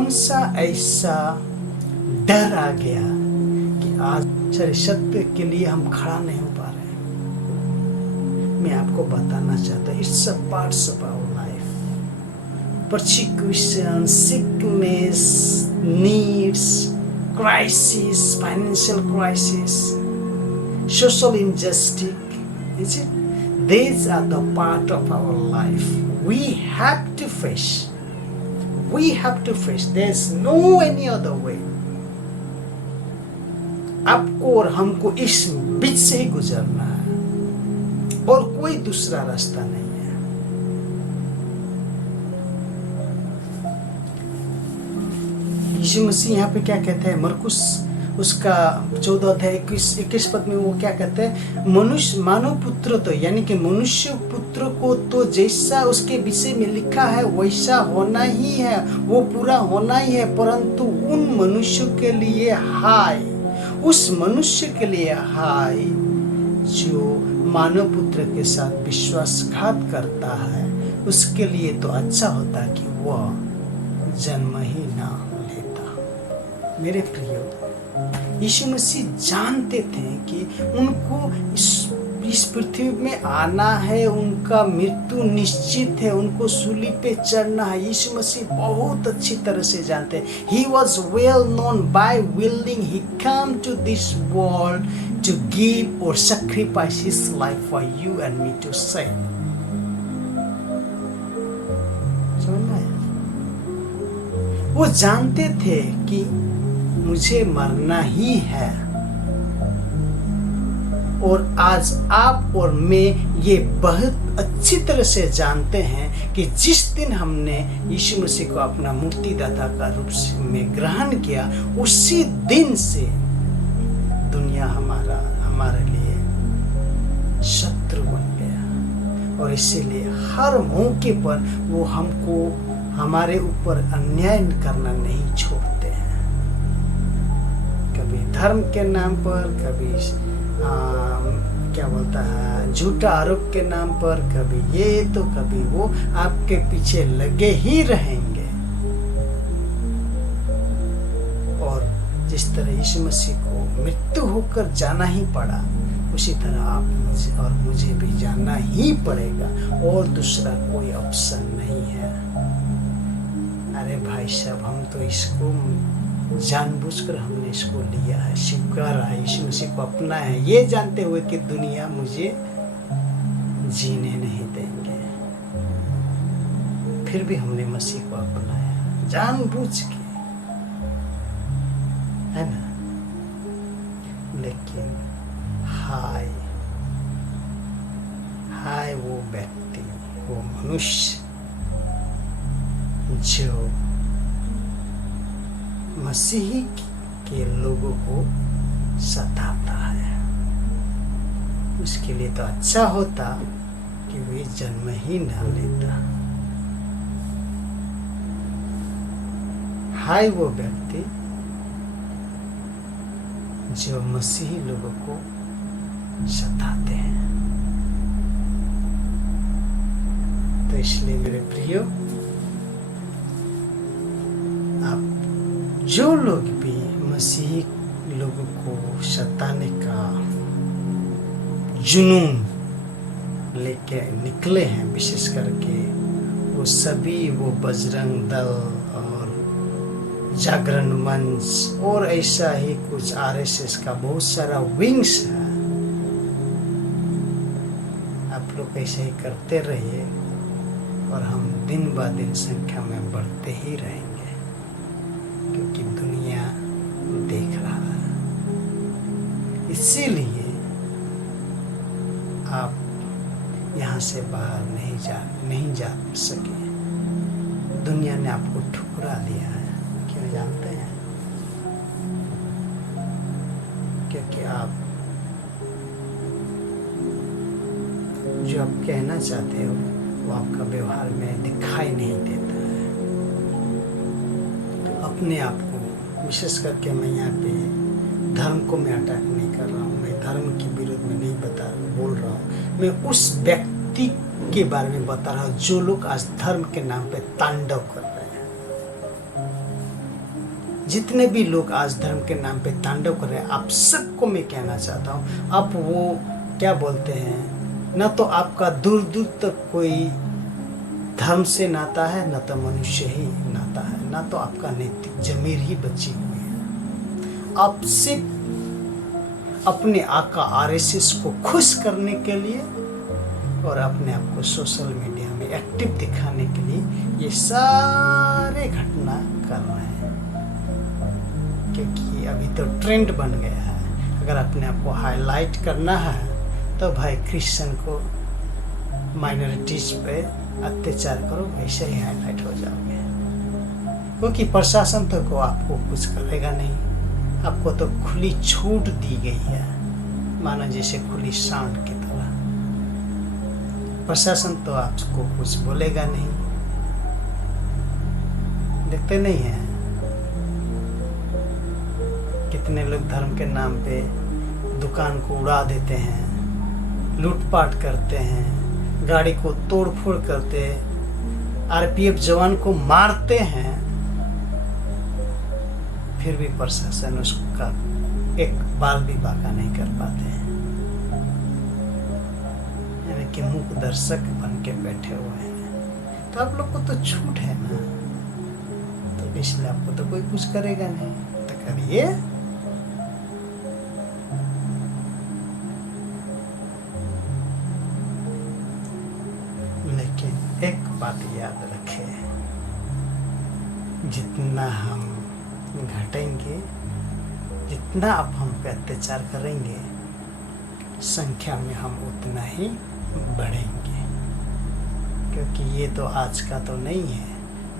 कौन सा ऐसा डर आ गया कि आज सारे सत्य के लिए हम खड़ा नहीं हो पा रहे हैं। मैं आपको बताना चाहता हूँ, it's a parts of our life. persecution, sickness, needs, crisis, financial crisis, social injustice, is it? These are the part of our life. We have to face. We have to face. There's no any other way. आपको और हमको इस बीच से ही गुजरना है और कोई दूसरा रास्ता नहीं है। यीशु मसीह यहाँ पे क्या कहते हैं, मरकुस उसका 14 अध्याय 21 पद में वो क्या कहते हैं, मनुष्य मानव पुत्र तो यानी कि मनुष्य पुत्र को तो जैसा उसके विषय में लिखा है वैसा होना ही है, वो पूरा होना ही है, परंतु उन मनुष्यों के लिए हाय, उस मनुष्य के लिए हाय जो मानव पुत्र के साथ विश्वासघात करता है, उसके लिए तो अच्छा होता कि वह जन्म ही ना लेता। मेरे प्रियो, यीशु मसीह जानते थे कि उनको इस पृथ्वी में आना है, उनका मृत्यु निश्चित है, उनको सूली पे चढ़ना है। यीशु मसीह बहुत अच्छी तरह से जानते हैं। He was well known by willing he come to this world to give or sacrifice his life for you and me to save. समझ में? वो जानते थे कि मुझे मरना ही है, और आज आप और मैं ये बहुत अच्छी तरह से जानते हैं कि जिस दिन हमने यीशु मसीह को अपना मुक्तिदाता का रूप में ग्रहण किया, उसी दिन से दुनिया हमारे लिए शत्रु बन गया, और इसीलिए हर मौके पर वो हमको हमारे ऊपर अन्याय करना नहीं छोड़ते हैं। कभी धर्म के नाम पर, कभी क्या बोलता है झूठा आरोप के नाम पर, कभी ये तो कभी वो, आपके पीछे लगे ही रहेंगे। और जिस तरह यीशु मसीह को मृत्यु होकर जाना ही पड़ा, उसी तरह आप मुझे और मुझे भी जाना ही पड़ेगा, और दूसरा कोई ऑप्शन नहीं है। अरे भाई साहब, हम तो इसको जानबूझकर हमने इसको लिया है, स्वीकारा है, यीशु मसीह को अपना है, ये जानते हुए कि दुनिया मुझे जीने नहीं देंगे, फिर भी हमने मसीह को अपनाया जानबूझ के, है ना। लेकिन हाय वो व्यक्ति, वो मनुष्य जो मसीही के लोगों को सताता है, उसके लिए तो अच्छा होता कि वे जन्म ही ना लेता। हाय वो व्यक्ति जो मसीही लोगों को सताते हैं। तो इसलिए मेरे प्रियो, आप जो लोग भी मसीही लोगों को सताने का जुनून लेके निकले हैं, विशेष करके वो सभी, वो बजरंग दल और जागरण मंच और ऐसा ही कुछ आरएसएस का बहुत सारा विंग्स है, आप लोग ऐसे ही करते रहिए और हम दिन ब दिन संख्या में बढ़ते ही रहेंगे, क्योंकि दुनिया देख रहा है। इसीलिए आप यहाँ से बाहर नहीं जा सके। दुनिया ने आपको ठुकरा दिया है, क्यों जानते हैं? क्योंकि आप जो आप कहना चाहते हो वो आपका व्यवहार में दिखाई नहीं देता है। तो अपने आप को, विशेष करके मैं यहाँ पे धर्म को मैं अटैक नहीं कर रहा हूँ, मैं धर्म के विरुद्ध में नहीं बोल रहा हूँ, मैं उस व्यक्ति के बारे में बता रहा हूँ जो लोग आज धर्म के नाम पे तांडव कर रहे हैं। जितने भी लोग आज धर्म के नाम पे तांडव कर रहे हैं, आप सबको मैं कहना चाहता हूँ, आप वो क्या बोलते हैं, न तो आपका दूर दूर तक कोई धर्म से नाता है, न तो मनुष्य ही नाता है, न तो आपका नैतिक जमीर ही बची हुई है। आप सिर्फ अपने आका आरएसएस को खुश करने के लिए और अपने आप को सोशल मीडिया में एक्टिव दिखाने के लिए ये सारे घटना कर रहे हैं, क्योंकि अभी तो ट्रेंड बन गया है। अगर अपने आप को हाईलाइट करना है तो भाई क्रिश्चियन को, माइनॉरिटीज पे अत्याचार करो, वैसे ही हाईलाइट हो जाओगे, क्योंकि प्रशासन तो को आपको कुछ करेगा नहीं। आपको तो खुली छूट दी गई है, मानो जैसे खुली सांड की तरह। प्रशासन तो आपको कुछ बोलेगा नहीं। देखते नहीं हैं कितने लोग धर्म के नाम पे दुकान को उड़ा देते हैं, लूटपाट करते हैं, गाड़ी को तोड़ फोड़ करते, आरपीएफ जवान को मारते हैं, फिर भी प्रशासन उसका एक बाल भी बाका नहीं कर पाते हैं, यानी कि मूक दर्शक बन के बैठे हुए हैं। तो आप लोग को तो छूट है ना, तो इसलिए आपको तो कोई कुछ करेगा नहीं, तो करिए। लेकिन एक बात याद रखें, जितना हम घटेंगे, जितना आप हम पे अत्याचार करेंगे, संख्या में हम उतना ही बढ़ेंगे, क्योंकि ये तो आज का तो नहीं है,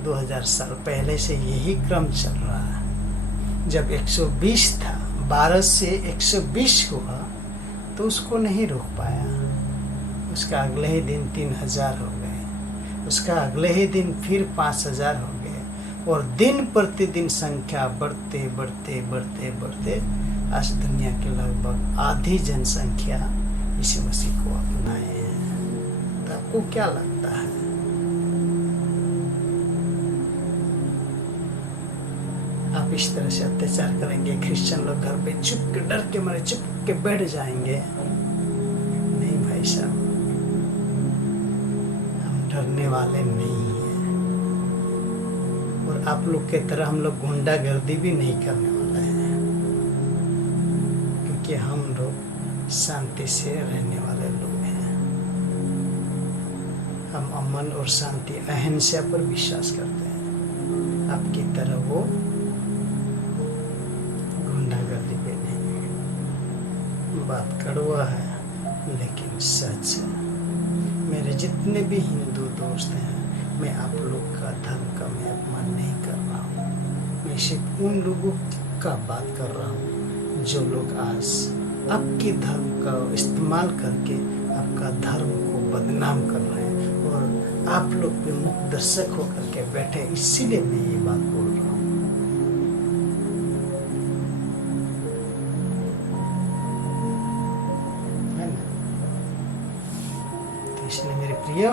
2000 साल पहले से यही क्रम चल रहा है। जब 120 था, 12 से 120 हुआ तो उसको नहीं रोक पाया, उसका अगले ही दिन 3000 हो गए, उसका अगले ही दिन फिर 5000 हो गए, और दिन प्रतिदिन संख्या बढ़ते बढ़ते बढ़ते बढ़ते आज दुनिया की लगभग आधी जनसंख्या यीशु मसीह को अपनाए हैं। तो आपको क्या लगता है, आप इस तरह से अत्याचार करेंगे, क्रिश्चियन लोग घर पे चुप के डर के मारे चुप के बैठ जाएंगे? नहीं भाई साहब, हम डरने वाले नहीं हैं, और आप लोग की तरह हम लोग गुंडागर्दी भी नहीं करने वाले हैं, क्योंकि हम लोग शांति से रहने वाले लोग हैं। हम अमन और शांति, अहिंसा पर विश्वास करते हैं, आपकी तरह वो गुंडागर्दी पे नहीं। बात कड़वा है लेकिन सच है। मेरे जितने भी हिंदू दोस्त हैं, मैं आप लोग का धर्म का मैं अपमान नहीं कर रहा हूँ, मैं सिर्फ उन लोगों का बात कर रहा हूँ जो लोग आज आपके धर्म का इस्तेमाल करके आपका धर्म को बदनाम कर रहे हैं, और आप लोग भी मुख दर्शक होकर के बैठे, इसीलिए मैं ये बात बोल रहा हूँ। है ना? तो इसलिए मेरे प्रिय,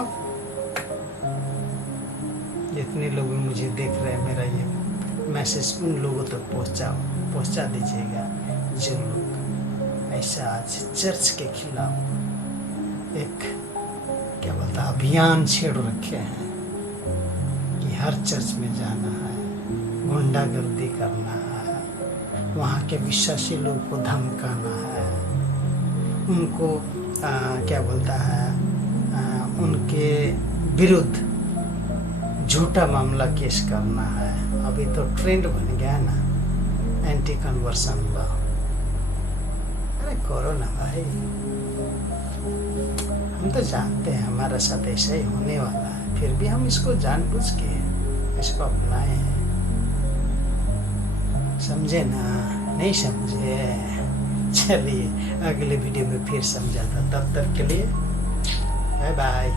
जितने लोग मुझे देख रहे हैं, मेरा ये मैसेज उन लोगों तक पहुंचा दीजिएगा जो लोग ऐसा आज चर्च के खिलाफ एक क्या बोलता अभियान छेड़ रखे हैं कि हर चर्च में जाना है, गुंडागर्दी करना है, वहाँ के विश्वासी लोग को धमकाना है, उनको क्या बोलता है उनके विरुद्ध झूठा मामला केस करना है। अभी तो ट्रेंड बन गया ना एंटी कन्वर्सन लॉ। अरे करो ना भाई, हम तो जानते हैं हमारे साथ ऐसा ही होने वाला है, फिर भी हम इसको जानबूझ के इसको अपनाए हैं। समझे ना? नहीं समझे? चलिए अगले वीडियो में फिर समझाता, तब तक के लिए बाय बाय।